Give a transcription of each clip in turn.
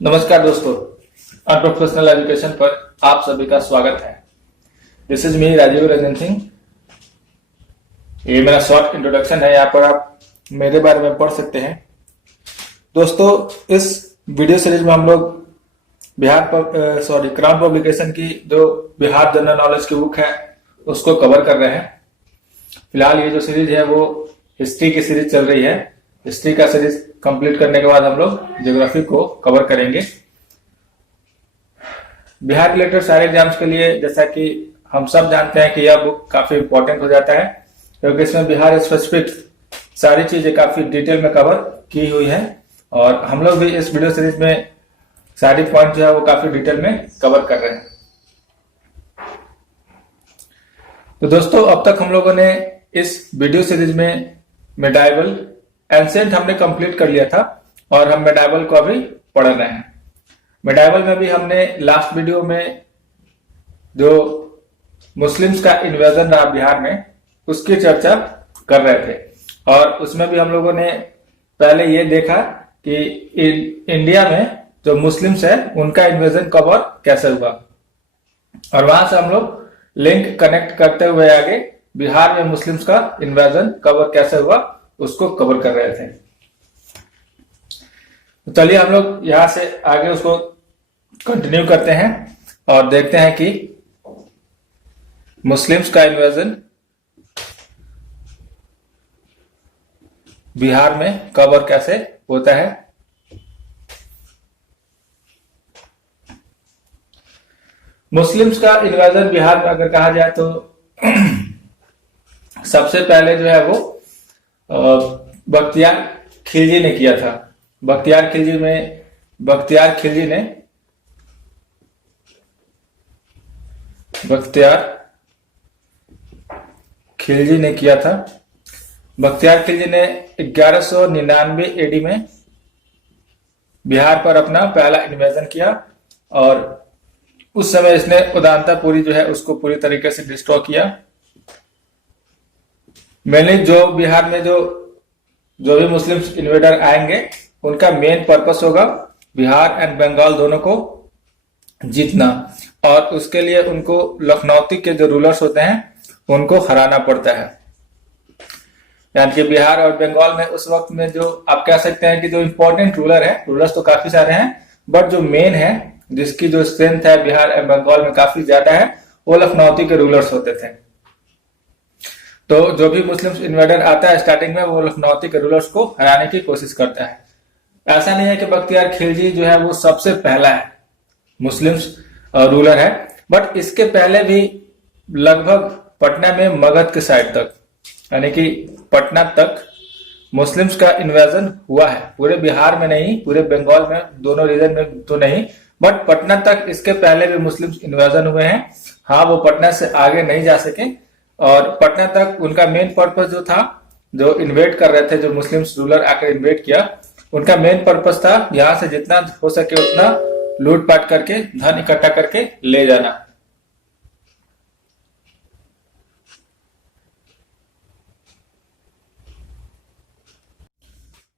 नमस्कार दोस्तों, unprofessional education पर आप सभी का स्वागत है। This is me Rajiv Ranjan Singh. ये मेरा शॉर्ट इंट्रोडक्शन है, यहाँ पर आप मेरे बारे में पढ़ सकते हैं। दोस्तों, इस वीडियो सीरीज में हम लोग क्राउन पब्लिकेशन की जो बिहार जनरल नॉलेज की बुक है उसको कवर कर रहे हैं। फिलहाल ये जो सीरीज है वो हिस्ट्री की सीरीज चल रही है। हिस्ट्री का सीरीज कंप्लीट करने के बाद हम लोग ज्योग्राफी को कवर करेंगे। बिहार रिलेटेड सारे एग्जाम्स के लिए जैसा कि हम सब जानते हैं कि यह बुक काफी इंपॉर्टेंट हो जाता है, क्योंकि इसमें बिहार स्पेसिफिक सारी चीजें काफी डिटेल में कवर की हुई है और हम लोग भी इस वीडियो सीरीज में सारी पॉइंट जो है वो काफी डिटेल में कवर कर रहे हैं। तो दोस्तों, अब तक हम लोगों ने इस वीडियो सीरीज में मेडाइवल एंसेंट हमने कंप्लीट कर लिया था और हम मेडाइवल को अभी पढ़ रहे हैं। मेडाइवल में भी हमने लास्ट वीडियो में जो मुस्लिम्स का इन्वेजन रहा बिहार में उसकी चर्चा कर रहे थे और उसमें भी हम लोगों ने पहले ये देखा कि इंडिया में जो मुस्लिम्स है उनका इन्वेजन कब और कैसे हुआ, और वहां से हम लोग लिंक कनेक्ट करते हुए आगे बिहार में मुस्लिम्स का इन्वेजन कब और कैसे हुआ उसको कवर कर रहे थे। तो चलिए हम लोग यहां से आगे उसको कंटिन्यू करते हैं और देखते हैं कि मुस्लिम्स का इन्वेजन बिहार में कब और कैसे होता है। मुस्लिम्स का इन्वेजन बिहार में अगर कहा जाए तो सबसे पहले जो है वो बख्तियार खिलजी ने किया था। बख्तियार खिलजी ने किया था। बख्तियार खिलजी ने 1199 एडी में बिहार पर अपना पहला इन्वेजन किया और उस समय इसने उदांतापुरी जो है उसको पूरी तरीके से डिस्ट्रॉय किया। मेनली जो बिहार में जो भी मुस्लिम्स इन्वेडर आएंगे उनका मेन पर्पस होगा बिहार एंड बंगाल दोनों को जीतना, और उसके लिए उनको लखनौती के जो रूलर्स होते हैं उनको हराना पड़ता है। यानी कि बिहार और बंगाल में उस वक्त में जो आप कह सकते हैं कि जो इंपॉर्टेंट रूलर्स तो काफी सारे हैं, बट जो मेन है जिसकी जो स्ट्रेंथ है बिहार एंड बंगाल में काफी ज्यादा है वो लखनौती के रूलर्स होते थे। तो जो भी मुस्लिम इन्वेडर आता है स्टार्टिंग में वो लखनौती के रूलर्स को हराने की कोशिश करता है। ऐसा नहीं है कि बख्तियार खिलजी जो है वो सबसे पहला है मुस्लिम्स रूलर है, बट इसके पहले भी लगभग पटना में मगध के साइड तक यानी कि पटना तक मुस्लिम्स का इन्वेजन हुआ है। पूरे बिहार में नहीं, पूरे बंगाल में, दोनों रीजन में तो नहीं, बट पटना तक इसके पहले भी मुस्लिम्स इन्वेजन हुए हैं। हाँ, वो पटना से आगे नहीं जा सके और पटना तक उनका मेन पर्पस जो था, जो इन्वेड कर रहे थे, जो मुस्लिम्स रूलर आकर इन्वेड किया, उनका मेन पर्पस था यहां से जितना हो सके उतना लूटपाट करके धन इकट्ठा करके ले जाना।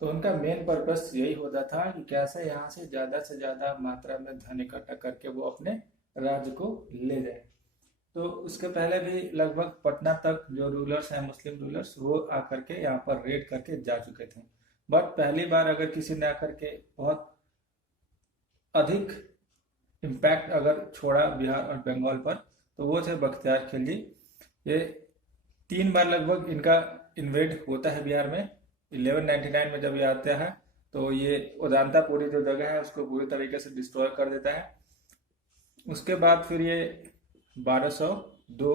तो उनका मेन पर्पस यही होता था कि कैसे यहां से ज्यादा मात्रा में धन इकट्ठा करके वो अपने राज्य को ले जाए। तो उसके पहले भी लगभग पटना तक जो रूलर्स हैं, मुस्लिम रूलर्स, वो आकर के यहाँ पर रेड करके जा चुके थे। बट पहली बार अगर किसी ने आकर के बहुत अधिक इम्पैक्ट अगर छोड़ा बिहार और बंगाल पर तो वो थे बख्तियार खिलजी। ये 3 बार लगभग इनका इन्वेड होता है बिहार में। 1199 में जब ये आता है तो ये उदांतापुरी जो जगह है उसको पूरी तरीके से डिस्ट्रॉय कर देता है। उसके बाद फिर ये 1202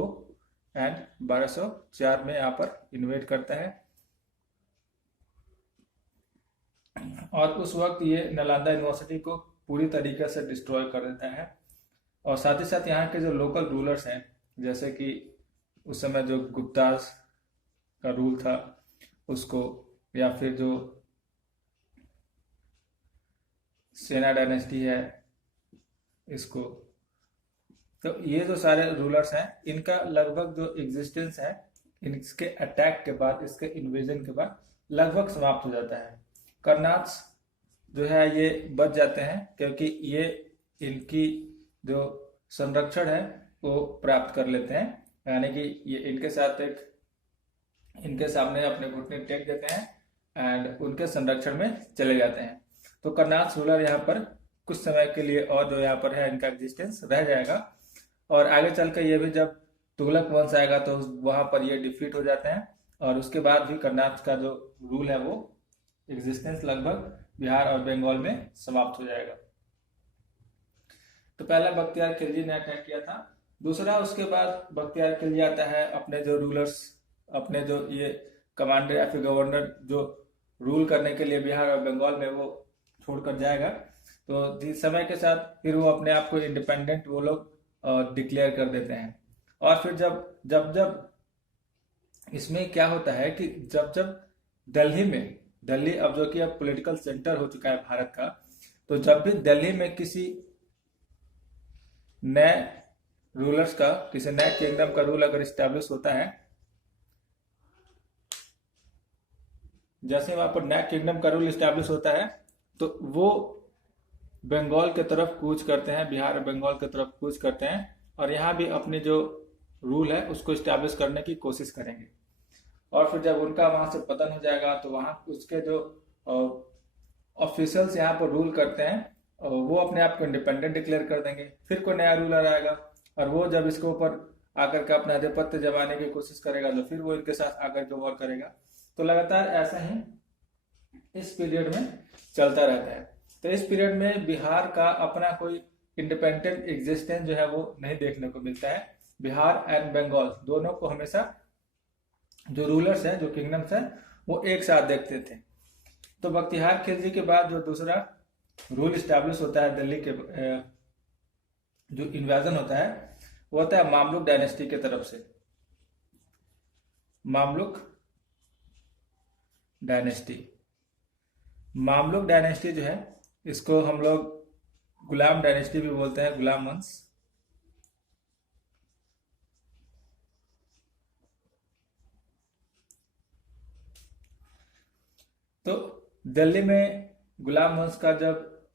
एंड 1204 में यहाँ पर इन्वेड करता है और उस वक्त ये नालंदा यूनिवर्सिटी को पूरी तरीके से डिस्ट्रॉय कर देता है। और साथ ही साथ यहाँ के जो लोकल रूलर्स हैं, जैसे कि उस समय जो गुप्तास का रूल था उसको, या फिर जो सेना डायनेस्टी है इसको, तो ये जो सारे रूलर्स हैं इनका लगभग जो एग्जिस्टेंस है इसके अटैक के बाद, इसके इन्वेजन के बाद लगभग समाप्त हो जाता है। कर्नाट्स जो है ये बच जाते हैं, क्योंकि ये इनकी जो संरक्षण है वो प्राप्त कर लेते हैं, यानी कि ये इनके साथ एक इनके सामने अपने घुटने टेक देते हैं एंड उनके संरक्षण में चले जाते हैं। तो कर्नास रूलर यहाँ पर कुछ समय के लिए और जो यहाँ पर है इनका एग्जिस्टेंस रह जाएगा, और आगे चल कर ये भी जब तुगलक वंश आएगा तो वहां पर ये डिफीट हो जाते हैं, और उसके बाद भी कर्नाटक का जो रूल है वो एग्जिस्टेंस लगभग बिहार और बंगाल में समाप्त हो जाएगा। तो पहला बख्तियार खिलजी ने अटैक किया था। दूसरा, उसके बाद बख्तियार खिलजी आता है, अपने जो रूलर्स, अपने जो ये कमांडर या फिर गवर्नर जो रूल करने के लिए बिहार और बंगाल में वो छोड़कर जाएगा। तो समय के साथ फिर वो अपने आप को इंडिपेंडेंट वो लोग डिक्लेयर कर देते हैं। और फिर जब जब जब इसमें क्या होता है कि जब जब दिल्ली अब जो कि अब पॉलिटिकल सेंटर हो चुका है भारत का, तो जब भी दिल्ली में किसी नए रूलर्स का, किसी नए किंगडम का रूल अगर स्टैब्लिश होता है, जैसे वहां पर नया किंगडम का रूल स्टैब्लिश होता है, तो वो बंगाल की तरफ कूच करते हैं, बिहार और बंगाल की तरफ कूच करते हैं, और यहाँ भी अपनी जो रूल है उसको स्टैब्लिश करने की कोशिश करेंगे। और फिर जब उनका वहां से पतन हो जाएगा तो वहां उसके जो ऑफिशियल्स यहाँ पर रूल करते हैं वो अपने आप को इंडिपेंडेंट डिक्लेयर कर देंगे। फिर कोई नया रूलर आएगा और वो जब इसके ऊपर आकर के अपना आधिपत्य जमाने की कोशिश करेगा तो फिर वो इनके साथ आकर के वॉर करेगा। तो लगातार ऐसा ही इस पीरियड में चलता रहता है। तो इस पीरियड में बिहार का अपना कोई इंडिपेंडेंट एग्जिस्टेंस जो है वो नहीं देखने को मिलता है। बिहार एंड बंगाल दोनों को हमेशा जो रूलर्स हैं, जो किंगडम्स हैं, वो एक साथ देखते थे। तो बख्तियार खिलजी के बाद जो दूसरा रूल स्टैब्लिश होता है दिल्ली के, जो इन्वेजन होता है वो होता है मामलुक डायनेस्टी की तरफ से। मामलुक डायनेस्टी जो है, इसको हम लोग गुलाम डायनेस्टी भी बोलते हैं, गुलाम वंश। तो दिल्ली में गुलाम वंश का जब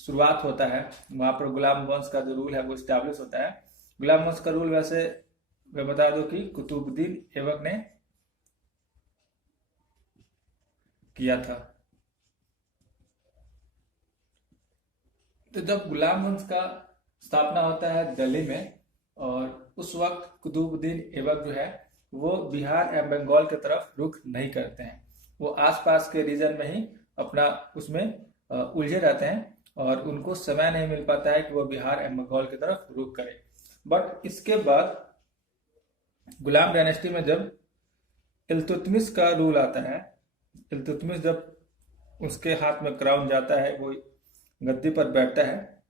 शुरुआत होता है, वहां पर गुलाम वंश का जो रूल है वो स्टैब्लिश होता है। गुलाम वंश का रूल वैसे मैं बता दूं कि कुतुबुद्दीन ऐबक ने किया था। तो जब गुलाम वंश का स्थापना होता है दिल्ली में, और उस वक्त कुतुबुद्दीन ऐबक जो है वो बिहार एवं बंगाल की तरफ रुख नहीं करते हैं। वो आसपास के रीजन में ही अपना उसमें उलझे रहते हैं, और उनको समय नहीं मिल पाता है कि वो बिहार एवं बंगाल की तरफ रुख करें। बट इसके बाद गुलाम डायनेस्टी में जब इल्तुतमिश का रूल आता है, इल्तुतमिश जब उसके हाथ में क्राउन जाता है, वो गद्दी पर बैठता है,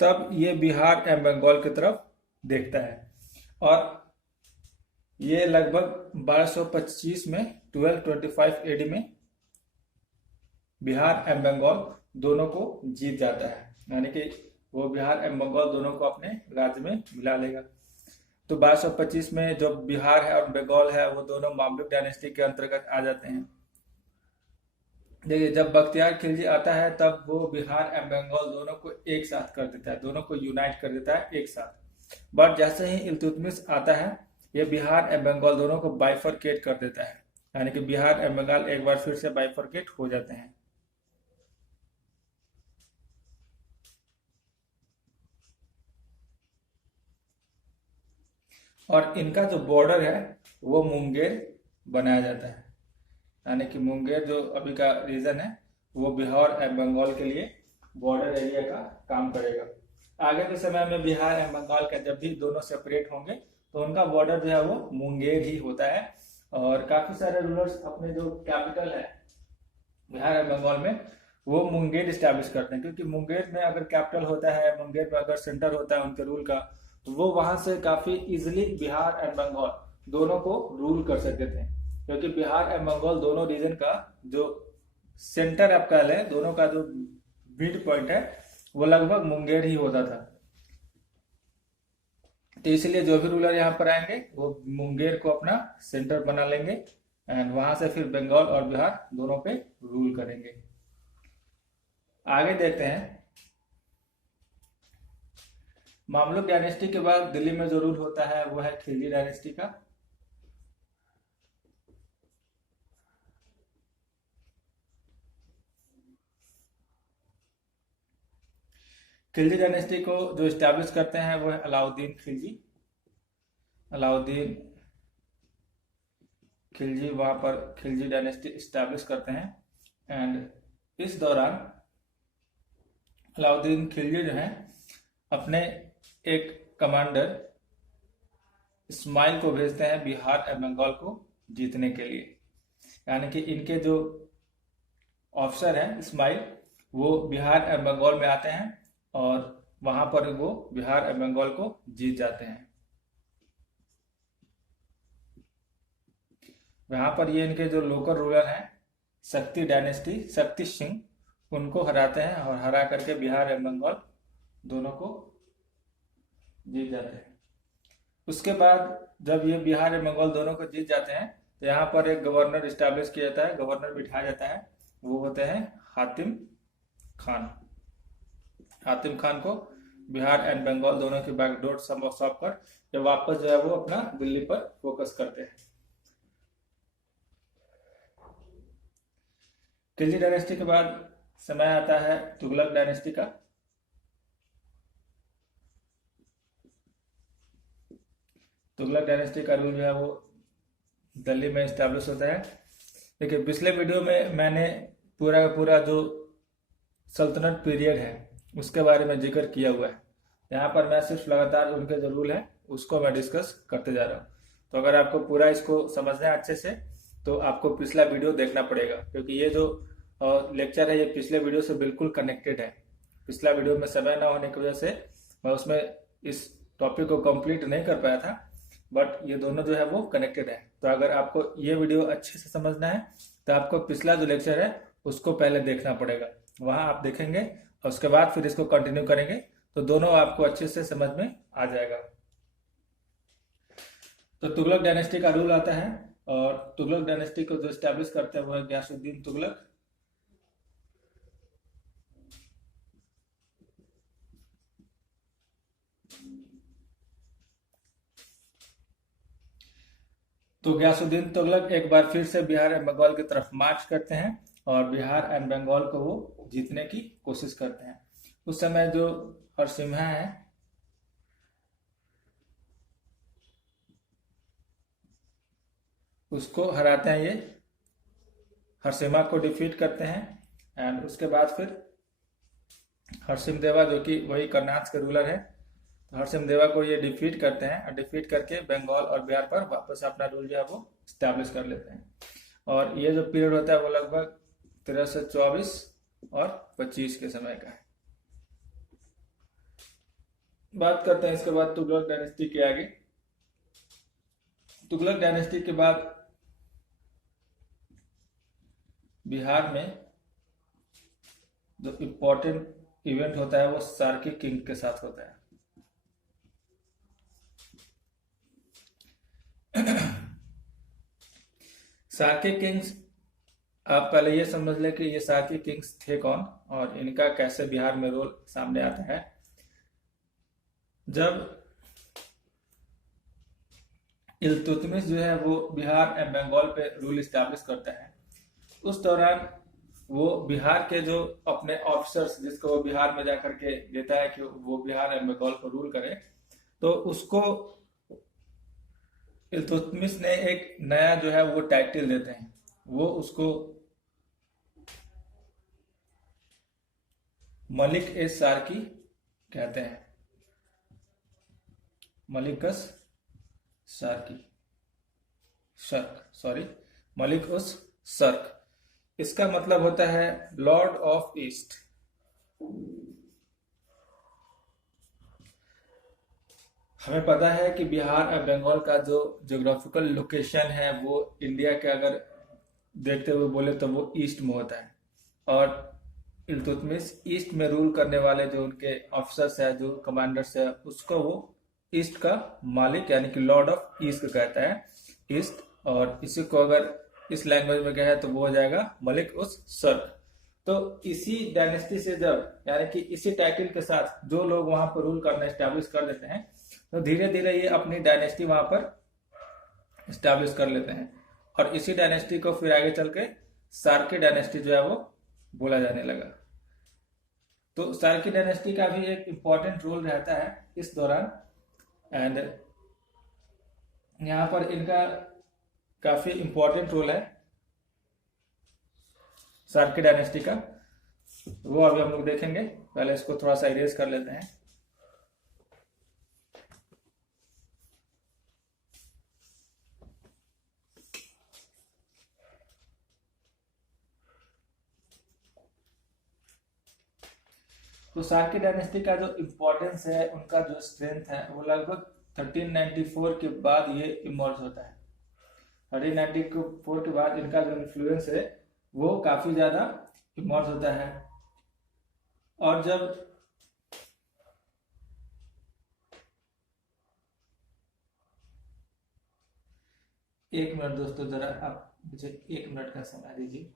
तब ये बिहार एवं बंगाल की तरफ देखता है। और ये लगभग 1225 में 1225 एडी में बिहार एवं बंगाल दोनों को जीत जाता है, यानी कि वो बिहार एवं बंगाल दोनों को अपने राज्य में मिला लेगा। तो 1225 में जो बिहार है और बंगाल है वो दोनों मामलुक डायनेस्टी के अंतर्गत आ जाते हैं। देखिए, जब बख्तियार खिलजी आता है तब वो बिहार एवं बंगाल दोनों को एक साथ कर देता है, दोनों को यूनाइट कर देता है एक साथ। बट जैसे ही इल्तुतमिश आता है, ये बिहार एवं बंगाल दोनों को बाइफरकेट कर देता है, यानी कि बिहार एवं बंगाल एक बार फिर से बाइफरकेट हो जाते हैं। और इनका जो बॉर्डर है वो मुंगेर बनाया जाता है, यानी कि मुंगेर जो अभी का रीजन है वो बिहार एवं बंगाल के लिए बॉर्डर एरिया का काम करेगा। आगे के समय में बिहार एवं बंगाल का जब भी दोनों सेपरेट होंगे तो उनका बॉर्डर जो है वो मुंगेर ही होता है। और काफी सारे रूलर्स अपने जो कैपिटल है बिहार एवं बंगाल में वो मुंगेर स्टैब्लिश करते हैं, क्योंकि मुंगेर में अगर कैपिटल होता है, मुंगेर में अगर सेंटर होता है उनके रूल का, तो वो वहां से काफी इजिली बिहार एंड बंगाल दोनों को रूल कर सकते थे, क्योंकि बिहार एंड बंगाल दोनों रीजन का जो सेंटर आप कह लें, दोनों का जो मिड पॉइंट है वो लगभग मुंगेर ही होता था। तो इसलिए जो भी रूलर यहाँ पर आएंगे वो मुंगेर को अपना सेंटर बना लेंगे, एंड वहां से फिर बंगाल और बिहार दोनों पे रूल करेंगे। आगे देखते हैं, मामलुक डायनेस्टी के बाद दिल्ली में जो रूल होता है वो है खिलजी डायनेस्टी का। खिलजी डायनेस्टी को जो स्टैब्लिश करते हैं वो है अलाउद्दीन खिलजी। अलाउद्दीन खिलजी वहां पर खिलजी डायनेस्टी स्टैब्लिश करते हैं। एंड इस दौरान अलाउद्दीन खिलजी जो है अपने एक कमांडर इस्माइल को भेजते हैं बिहार और बंगाल को जीतने के लिए। यानी कि इनके जो ऑफिसर हैं इस्माइल, वो बिहार और बंगाल में आते हैं और वहां पर वो बिहार और बंगाल को जीत जाते हैं। वहां पर ये इनके जो लोकल रूलर हैं शक्ति डायनेस्टी, शक्ति सिंह, उनको हराते हैं और हरा करके बिहार और बंगाल दोनों को जीत जाते हैं। उसके बाद जब ये बिहार और बंगाल दोनों को जीत जाते हैं तो यहाँ पर एक गवर्नर स्टैब्लिश किया जाता है, गवर्नर बिठाया जाता है, वो होते हैं हातिम खान। हातिम खान को बिहार एंड बंगाल दोनों की बैकडोर सौंप कर जब वापस जो है वो अपना दिल्ली पर फोकस करते हैं। खिलजी डायनेस्टी के बाद समय आता है तुगलक डायनेस्टी का। तुगलक डायनेस्टी का रूल जो है वो दिल्ली में स्टैब्लिश होता है। देखिए पिछले वीडियो में मैंने पूरा का पूरा जो सल्तनत पीरियड है उसके बारे में जिक्र किया हुआ है। यहाँ पर मैं सिर्फ लगातार उनके जो रूल है उसको मैं डिस्कस करते जा रहा हूँ। तो अगर आपको पूरा इसको समझना है अच्छे से तो आपको पिछला वीडियो देखना पड़ेगा, क्योंकि ये जो लेक्चर है ये पिछले वीडियो से बिल्कुल कनेक्टेड है। पिछला वीडियो में समय ना होने की वजह से मैं उसमें इस टॉपिक को कंप्लीट नहीं कर पाया था, बट ये दोनों जो है वो कनेक्टेड है। तो अगर आपको ये वीडियो अच्छे से समझना है तो आपको पिछला जो लेक्चर है उसको पहले देखना पड़ेगा, वहां आप देखेंगे और उसके बाद फिर इसको कंटिन्यू करेंगे तो दोनों आपको अच्छे से समझ में आ जाएगा। तो तुगलक डायनेस्टी का रूल आता है और तुगलक डायनेस्टी को जो स्टैब्लिश करते हैं वो है गयासुद्दीन तुगलक। तो गयासुद्दीन तुगलक एक बार फिर से बिहार एंड बंगाल की तरफ मार्च करते हैं और बिहार एंड बंगाल को वो जीतने की कोशिश करते हैं। उस समय जो हरसिम्हा है उसको हराते हैं, ये हरसिम्हा को डिफीट करते हैं। एंड उसके बाद फिर हरसिम देवा जो कि वही कर्नाटक के रूलर है, तो हरसिम देवा को ये डिफीट करते हैं और डिफीट करके बंगाल और बिहार पर वापस अपना रूल जो है वो स्टैब्लिश कर लेते हैं। और ये जो पीरियड होता है वो लगभग 1324 और 25 के समय का है। बात करते हैं इसके बाद तुगलक डायनेस्टी के आगे। तुगलक डायनेस्टी के बाद बिहार में जो इम्पोर्टेंट इवेंट होता है वो सार्की किंग के साथ होता है। सार्की किंग्स, आप पहले ये समझ लें कि ये सार्की किंग्स थे कौन और इनका कैसे बिहार में रोल सामने आता है। जब इल्तुतमिश जो है वो बिहार एंड बंगाल पे रूल स्टैब्लिश करता है, उस दौरान वो बिहार के जो अपने ऑफिसर्स जिसको वो बिहार में जाकर के देता है कि वो बिहार एंड बंगाल को रूल करे, तो उसको इल्तुतमिश ने एक नया जो है वो टाइटल देते हैं। वो उसको मलिक ए सार्की कहते हैं, मलिकस सार्की शर्क, सॉरी मलिक उस सर्क। इसका मतलब होता है लॉर्ड ऑफ ईस्ट। हमें पता है कि बिहार और बंगाल का जो ज्योग्राफिकल लोकेशन है वो इंडिया के अगर देखते हुए बोले तो वो ईस्ट में होता है, और इल्तुतमिश ईस्ट में रूल करने वाले जो उनके ऑफिसर्स है, जो कमांडर्स है, उसको वो ईस्ट का मालिक यानी कि लॉर्ड ऑफ ईस्ट कहता है, ईस्ट। और इसी को अगर इस लैंग्वेज में क्या है तो वो हो जाएगा मलिक उस सर्क। तो इसी डायनेस्टी से जब, यानी कि इसी टाइटल के साथ जो लोग वहां पर रूल करना स्टैब्लिश कर देते हैं, तो धीरे धीरे ये अपनी डायनेस्टी वहां पर स्टैब्लिश कर लेते हैं, और इसी डायनेस्टी को फिर आगे चल के सार्की डायनेस्टी जो है वो बोला जाने लगा। तो सार्की डायनेस्टी का भी एक इम्पॉर्टेंट रोल रहता है इस दौरान, एंड यहाँ पर इनका काफी इम्पोर्टेंट रोल है सार्की डायनेस्टी का, वो अभी हम लोग देखेंगे। पहले इसको थोड़ा सा इरेज कर लेते हैं। तो सार्की डायनेस्टी का जो इम्पोर्टेंस है, उनका जो स्ट्रेंथ है, वो लगभग 1394 के बाद ये इमर्ज होता है। 1394 के बाद इनका जो इन्फ्लुएंस है वो काफी ज्यादा इमर्ज होता है। और जब एक मिनट दोस्तों, जरा आप मुझे 1 मिनट का समय दीजिए।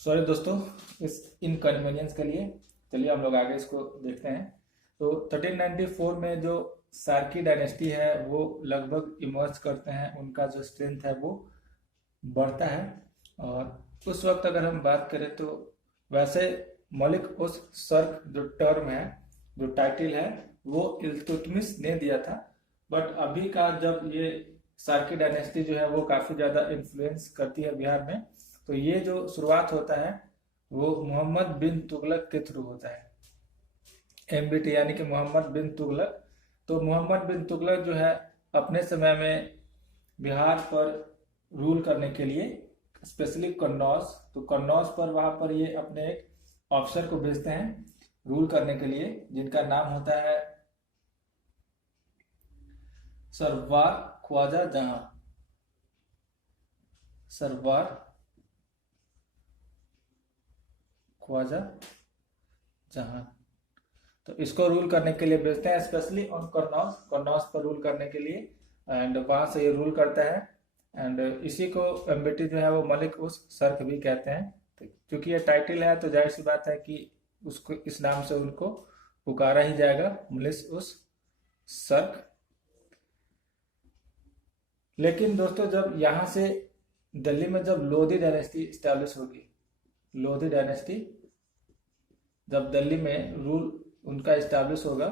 सॉरी दोस्तों इस इनकन्वीनियंस के लिए। चलिए हम लोग आगे इसको देखते हैं। तो 1394 में जो सार्की डायनेस्टी है वो लगभग इमर्ज करते हैं, उनका जो स्ट्रेंथ है वो बढ़ता है। और उस वक्त अगर हम बात करें तो वैसे मलिक उस सर्क जो टर्म है, जो टाइटल है, वो इल्तुतमिश ने दिया था। बट अभी का जब ये सार्की डायनेस्टी जो है वो काफी ज्यादा इन्फ्लुएंस करती है बिहार में, तो ये जो शुरुआत होता है वो मोहम्मद बिन तुगलक के थ्रू होता है। एमबीटी यानी कि मोहम्मद बिन तुगलक। तो मोहम्मद बिन तुगलक जो है अपने समय में बिहार पर रूल करने के लिए, स्पेशली कन्नौज, तो कन्नौज पर वहां पर ये अपने एक ऑफिसर को भेजते हैं रूल करने के लिए, जिनका नाम होता है सरवार ख्वाजा जहां। सरवार ख्वाजा जहां। तो इसको रूल करने के लिए भेजते हैं, स्पेशली ऑन कन्नौज, कन्नौज पर रूल करने के लिए। एंड वहां से ये रूल करता है। एंड इसी को एम्बेटी जो है वो मलिक उस सर्क भी कहते हैं। तो क्योंकि ये टाइटल है तो जाहिर सी बात है कि उसको इस नाम से उनको पुकारा ही जाएगा, मलिक उस सर्क। लेकिन दोस्तों जब यहाँ से दिल्ली में जब लोधी डायनेस्टी स्टैब्लिश होगी, लोधी डायनेस्टी जब दिल्ली में रूल उनका स्टैब्लिश होगा,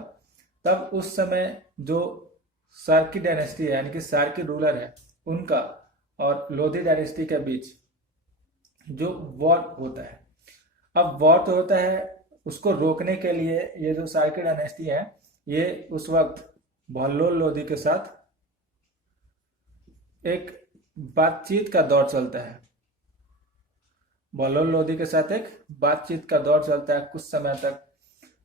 तब उस समय जो सार्की डायनेस्टी है, यानी कि सार्की रूलर है, उनका और लोधी डायनेस्टी के बीच जो वॉर होता है। अब वॉर तो होता है, उसको रोकने के लिए ये जो सार्की डायनेस्टी है, ये उस वक्त बहलोल लोधी के साथ एक बातचीत का दौर चलता है। बहलोल लोधी के साथ एक बातचीत का दौर चलता है कुछ समय तक।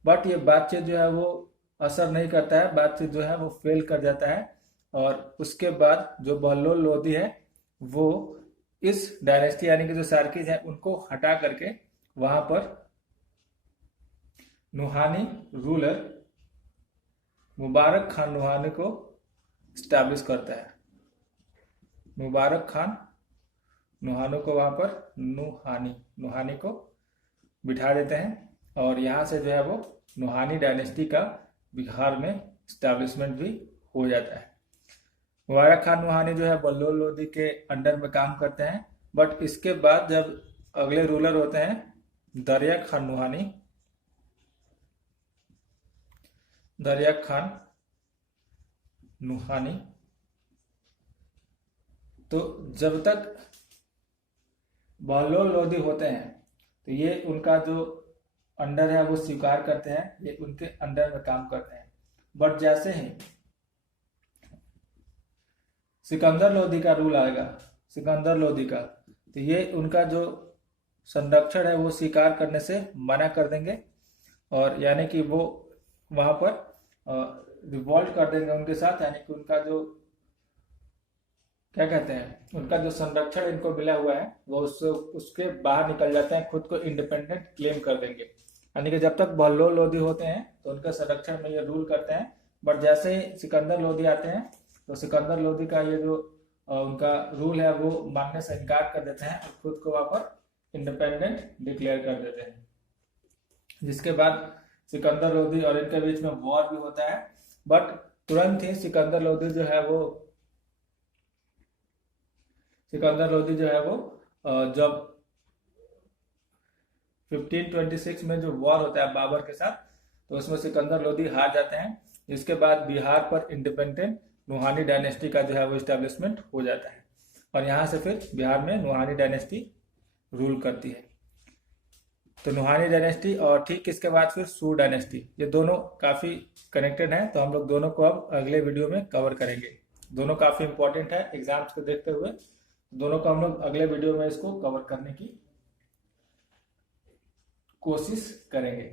बट ये बातचीत जो है वो असर नहीं करता है, बातचीत जो है वो फेल कर जाता है। और उसके बाद जो बहलोल लोधी है वो इस डायनेस्टी यानी कि जो सार्कीज है उनको हटा करके वहां पर नुहानी रूलर मुबारक खान नुहानी को स्टैब्लिश करता है। मुबारक खान नुहानी को वहां पर नुहानी को बिठा देते हैं, और यहाँ से जो है वो नुहानी डायनेस्टी का बिहार में स्टैब्लिशमेंट भी हो जाता है। मुबारक खान नुहानी जो है बल्लोल लोधी के अंडर में काम करते हैं। बट इसके बाद जब अगले रूलर होते हैं दरिया खान नुहानी, दरिया खान नूहानी। तो जब तक बहलोल लोधी होते हैं तो ये उनका जो अंडर है वो स्वीकार करते हैं, ये उनके अंडर में काम करते हैं। बट जैसे ही सिकंदर लोधी का रूल आएगा, सिकंदर लोधी का, तो ये उनका जो संरक्षण है वो स्वीकार करने से मना कर देंगे, और यानी कि वो वहां पर रिवॉल्ट कर देंगे उनके साथ, यानी कि उनका जो क्या कहते हैं, उनका जो संरक्षण इनको मिला हुआ है वो उसके बाहर निकल जाते हैं, खुद को इंडिपेंडेंट क्लेम कर देंगे। यानी कि जब तक बहलोल लोधी होते हैं तो उनके संरक्षण में ये रूल करते हैं, बट जैसे ही सिकंदर लोधी आते हैं तो सिकंदर लोधी का ये जो उनका रूल है वो मानने से इनकार कर देते हैं और खुद को वहां पर इंडिपेंडेंट डिक्लेयर कर देते हैं। जिसके बाद सिकंदर लोधी और इनके बीच में वॉर भी होता है, बट तुरंत ही सिकंदर लोधी जो है वो जब 1526 में जो वॉर होता है बाबर के साथ, तो उसमें सिकंदर लोधी हार जाते हैं। इसके बाद बिहार पर इंडिपेंडेंट नूहानी डायनेस्टी का जो है वो स्टैब्लिशमेंट हो जाता है, और यहाँ से फिर बिहार में नूहानी डायनेस्टी रूल करती है। तो नूहानी डायनेस्टी और ठीक इसके बाद फिर सूर डायनेस्टी, ये दोनों काफी कनेक्टेड हैं, तो हम लोग दोनों को अब अगले वीडियो में कवर करेंगे। दोनों काफी इंपॉर्टेंट है एग्जाम्स को देखते हुए, दोनों को हम लोग अगले वीडियो में इसको कवर करने की कोशिश करेंगे।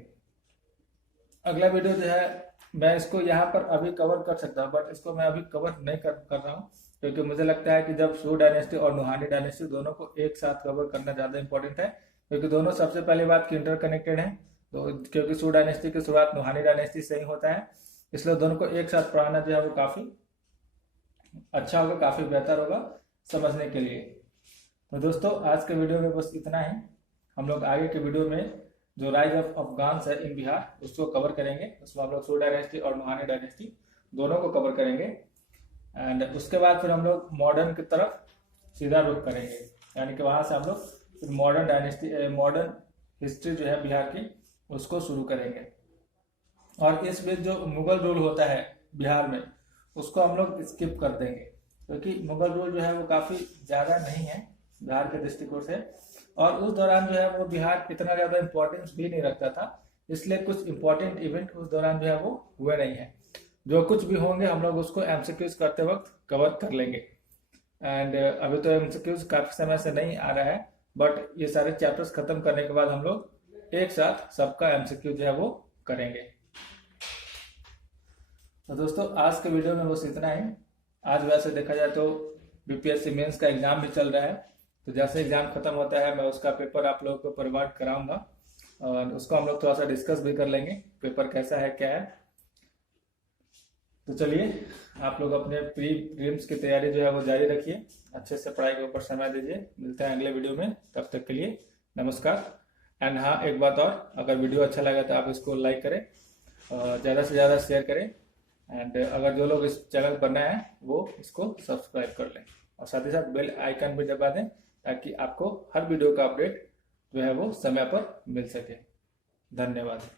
अगला वीडियो जो है मैं इसको यहाँ पर अभी कवर कर सकता हूँ, बट इसको मैं अभी कवर नहीं कर रहा हूँ, क्योंकि मुझे लगता है कि जब सूर डायनेस्टी और नूहानी डायनेस्टी दोनों को एक साथ कवर करना ज्यादा इंपॉर्टेंट है, क्योंकि दोनों सबसे पहली बात की इंटर कनेक्टेड है। तो क्योंकि सूर डायनेस्टी की शुरुआत नूहानी डायनेस्टी से ही होता है, इसलिए दोनों को एक साथ पढ़ाना जो है वो काफी अच्छा होगा, काफी बेहतर होगा समझने के लिए। तो दोस्तों आज के वीडियो में बस इतना ही। हम लोग आगे के वीडियो में जो राइज ऑफ अफगान्स है इन बिहार उसको कवर करेंगे, उसमें हम लोग सूर डायनेस्टी और नूहानी डायनेस्टी दोनों को कवर करेंगे। एंड उसके बाद फिर हम लोग मॉडर्न की तरफ सीधा रुख करेंगे, यानी कि वहां से हम लोग मॉडर्न डायनेस्टी, मॉडर्न हिस्ट्री जो है बिहार की उसको शुरू करेंगे। और इस बीच जो मुगल रूल होता है बिहार में उसको हम लोग स्किप कर देंगे, क्योंकि मुगल रूल जो है वो काफी ज्यादा नहीं है बिहार के दृष्टिकोण से, और उस दौरान जो है वो बिहार इतना ज्यादा इंपॉर्टेंस भी नहीं रखता था, इसलिए कुछ इंपॉर्टेंट इवेंट उस दौरान जो है वो हुए नहीं है। जो कुछ भी होंगे हम लोग उसको एमसीक्यूज करते वक्त कवर कर लेंगे। एंड अभी तो एमसीक्यूज काफी समय से नहीं आ रहा है, बट ये सारे चैप्टर्स खत्म करने के बाद हम लोग एक साथ सबका एमसीक्यू जो है वो करेंगे। तो दोस्तों आज के वीडियो में बस इतना ही। आज वैसे देखा जाए तो बीपीएससी मेंस का एग्जाम भी चल रहा है, तो जैसे एग्जाम खत्म होता है मैं उसका पेपर आप लोगों को प्रोवाइड कराऊंगा, और उसको हम लोग थोड़ा सा डिस्कस भी कर लेंगे पेपर कैसा है क्या है। तो चलिए आप लोग अपने प्रीलिम्स की तैयारी जो है वो जारी रखिए, अच्छे से पढ़ाई के ऊपर समय दीजिए। मिलते हैं अगले वीडियो में, तब तक के लिए नमस्कार। एंड हाँ एक बात और, अगर वीडियो अच्छा लगा तो आप इसको लाइक करें, ज़्यादा से ज़्यादा शेयर करें, एंड अगर जो लोग इस चैनल पर नए हैं वो इसको सब्सक्राइब कर लें, और साथ ही साथ बेल आइकन भी दबा दें ताकि आपको हर वीडियो का अपडेट जो है वो समय पर मिल सके। धन्यवाद।